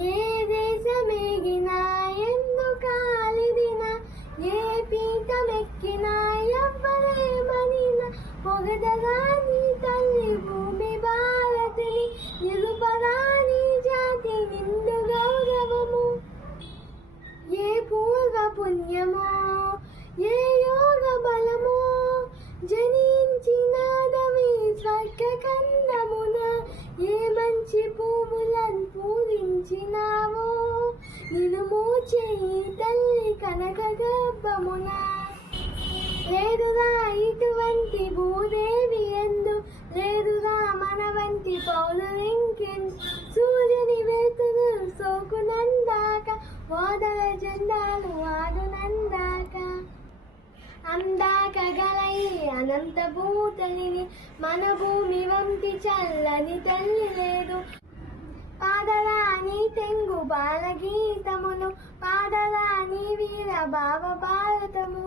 ఏ దేశమేగినా ఎందుకాలిదినా ఏ పీఠమెక్కినా ఎవ్వరేమనినా పొగడగా నీ తల్లి భూమి భారతిని నిలుపగా నీ జాతి నిండు గౌరవము. ఏ పూర్వ పుణ్యమో ఏ యోగ బలమో జనించినాదవి స్వర్గ కందమున ఏ మంచి పువ్వులను పూజించినావో నిలుము చేయి తల్లి కనక గర్భమున. లేదురా ఇటువంటి భూదేవి ఎందు లేదురా మన వంటి పౌరులింకెందు సూర్యుని వెలుతురు సోకునందాక ఓదల జెండాలు ఆడునందాక అందాక గలై అనంత భూతలిని మన భూమి వంటి చల్లని తల్లి లేదు. పాదరాని తెంగు బాలగీతమును పాదరాని వీర భావ భారతము.